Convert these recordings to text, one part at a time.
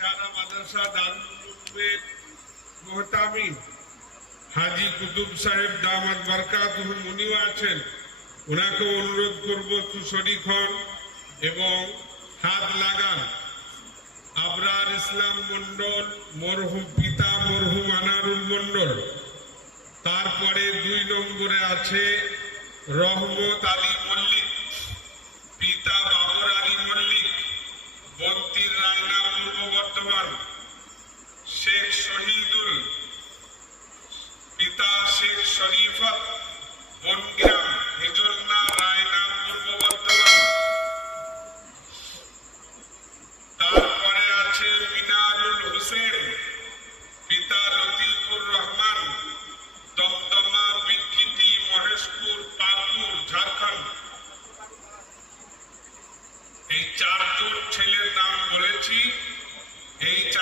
ইশারা মাদ্রাসা দারুল মোহতামি। হাজি কুতুব সাহেব দামাত বরকাত উনিও আছেন। ওনাকে অনুরোধ করব একটু শরিক হন এবং হাত লাগান। আবরার ইসলাম মন্ডল মরহুম পিতা মরহুম আনারুল মন্ডল তারপরে দুই নম্বরে আছে রহমত আলী পূর্ব বর্ধমান শেখ শহীদুল, পিতা শেখ শরীফত বনগ্রাম, হিজলনা রায়না পূর্ব বর্ধমান। তারপরে আছে মিনারুল হোসেন পিতা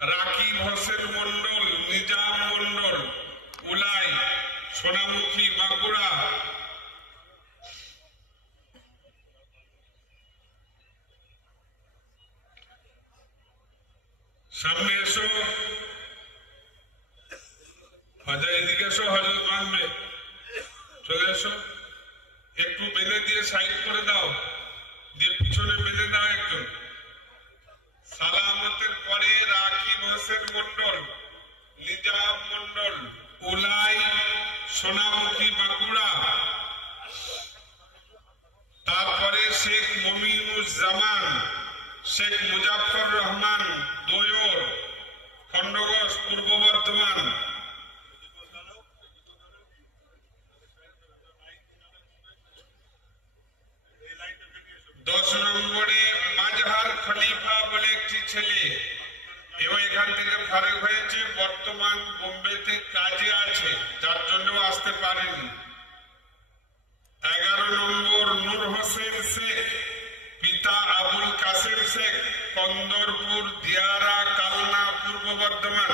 রাকিব হোসেন মন্ডল নিজাম মন্ডল উলাই, সোনামুখী বাঁকুড়া। সামনে এসো। হাজার এদিকে এসো হজরত বাঁধবে। চলে এসো। একটু বেঁধে দিয়ে সাইড করে দাও। দিয়ে পিছনে বেঁধে দাও একজন। হোসেন মন্ডল, নিজাম মন্ডল, উলাই, সোনামুখী বাঁকুড়া। তারপরে শেখ মমিনুজ্জামান, শেখ মুজাফর রহমান, দোয়র খন্ডগোষ পূর্ব বর্ধমান। দশ নম্বরে মাজহার খলিফা বলে একটি ছেলে এবং এখান থেকে ফারেক হয়েছে, বর্তমান বোম্বেতে কাজে আছে, যার জন্য আসতে পারেনি। এগারো নম্বর নূর হোসেন শেখ, পিতা আবুল কাসিম শেখ, কন্দরপুর, দিয়ারা, কালনা, পূর্ব বর্ধমান।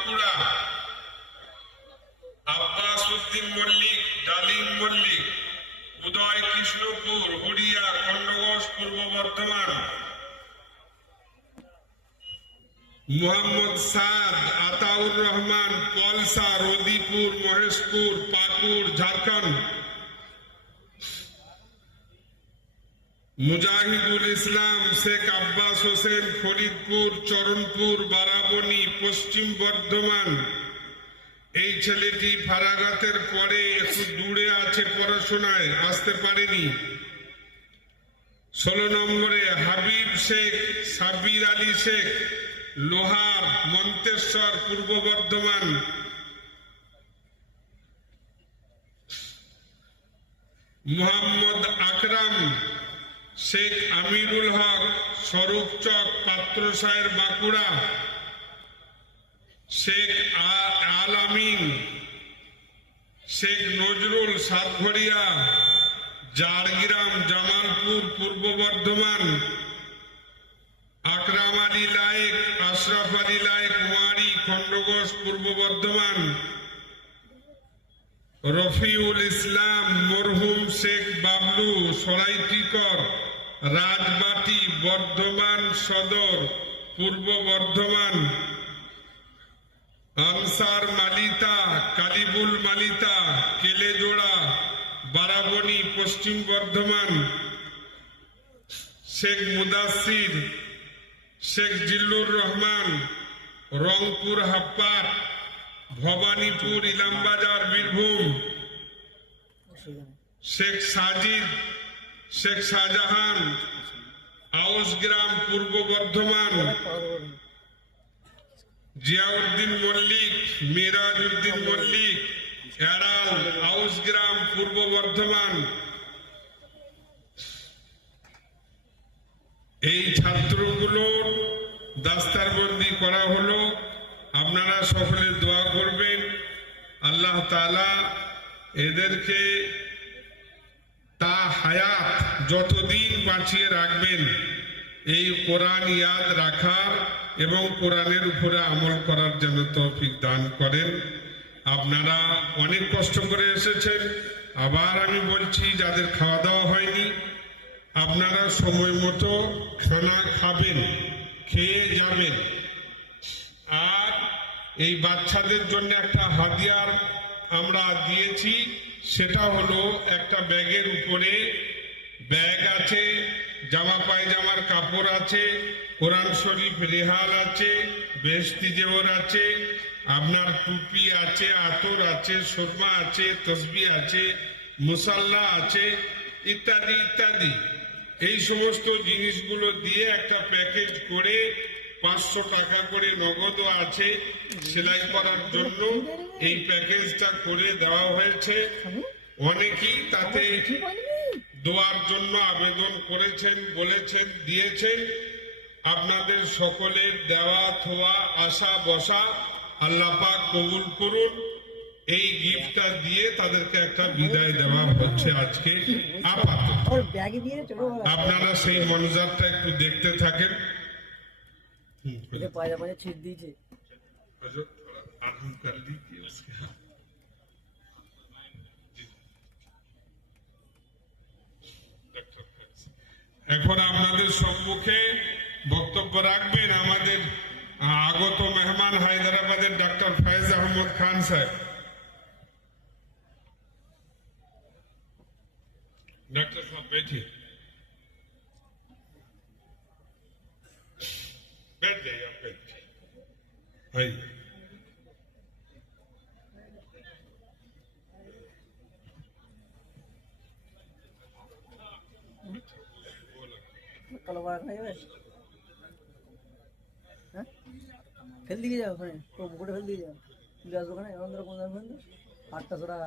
বাঁকুড়া আব্বাস উদ্দিন মল্লিক, ডালিম মল্লিক, উদয় কৃষ্ণপুর, হরিয়া খন্ডঘোষ পূর্ব বর্ধমান, মোহাম্মদ সাদ আতাউর রহমান পলসা রদিপুর মহেশপুর, পাকুড়, ঝাড়খণ্ড। মুজাহিদুল ইসলাম, শেখ আব্বাস হোসেন, ফরিদপুর, চরণপুর, বারাবণী, পশ্চিম বর্ধমান। এই ছেলেটি ফারাগাতের পরে একটু দূরে আছে পড়াশোনায়, আসতে পারেনি। ষোলো নম্বরে হাবিব শেখ সাবির আলী শেখ, লোহার, মন্তেশ্বর, পূর্ব বর্ধমান। মোহাম্মদ আকরাম শেখ আমিরুল হক, স্বরূপ চক পাত্রসায়ের বাঁকুড়া। শেখ আল আমিন। শেখ নজরুল সাতঘরিয়া জারগ্রাম, জামালপুর, পূর্ব বর্ধমান। আকরাম আলী লায়েক, আশরাফ আলী লায়েক কুমারী খন্ডঘোষ পূর্ব বর্ধমান। রফিউল ইসলাম, মরহুম শেখ বাবলু সরাইটিকর রাজবাটি বর্ধমান সদর, পূর্ব বর্ধমান। আনসার মালিতা, কালিবুল মালিতা, কেলেজোড়া, বারাবণী, পশ্চিম বর্ধমান। শেখ মুদাসির শেখ জিল্লুর রহমান, রংপুর হাপ্পার, ভবানীপুর ইলামবাজার বীরভূম। শেখ সাজিদ শেখ শাহজাহান আউসগ্রাম পূর্ব বর্ধমান, জিয়াউদ্দিন মল্লিক মিরাজ উদ্দিন মল্লিক এড়াল আউসগ্রাম পূর্ব বর্ধমান। এই ছাত্রগুলোর দাস্তারবন্দি করা হলো। আপনারা সকলে দোয়া করবেন। আল্লাহ তাআলা এদেরকে হায়াত যতদিন বাঁচিয়ে রাখবেন, এই কোরআন ইয়াদ রাখার এবং কোরআনের উপরে আমল করার জন্য তৌফিক দান করেন। আপনারা অনেক কষ্ট করে এসেছেন, আবার আমি বলছি যাদের খাওয়া দাওয়া হয়নি, আপনারা সময় মতো খানা খাবেন, খেয়ে যাবেন। আর এই বাচ্চাদের জন্য একটা হাতিয়ার আমরা দিয়েছি সেটা হলো একটা ব্যাগের উপরে ব্যাগ আছে, জামা পায়জামার কাপড় আছে, কোরআন শরীফ রেহাল আছে বেহস্তি জেওর আছে, আপনার টুপি আছে, আতর আছে, সুরমা আছে, তসবি আছে, মুসাল্লা আছে, ইত্যাদি ইত্যাদি। এই সমস্ত জিনিসগুলো দিয়ে একটা প্যাকেজ করে পাঁচশো টাকা করে নগদও আছে সেলাই করার জন্য। এই প্যাকেজটা করে দেওয়া হয়েছে। অনেকেই তাতে দেওয়ার জন্য আবেদন করেছেন, বলেছেন, দিয়েছেন। আপনাদের সকলের দেওয়া, থোয়া, আসা, বসা আল্লাপা কবুল করুন। এই গিফটটা দিয়ে তাদেরকে একটা বিদায় দেওয়া হচ্ছে আজকে। আপাতত। আপনারা সেই মনোজারটা একটু দেখতে থাকেন। इधर पायजामा से छीट दीजिए हजरत थोड़ा आराम कर लीजिए उसके बाद। जी। ডক্টর ফয়েজ। এখন আপনাদের সম্মুখে বক্তব্য রাখবেন আমাদের আহ, আগত মেহমান হায়দ্রাবাদের ডক্টর ফয়েজ আহমদ খান সাহেব डॉक्टर साहब बैठिए बैठ जाइए आप बैठ जाइए आइए कल बार नहीं है हाँ ফেল দিয়ে যাও ওখানে তো মুকুটে ফেল দিয়ে যাও তুলে আসবো ওখানে আমাদের কোন যাবেন আটটা সোটা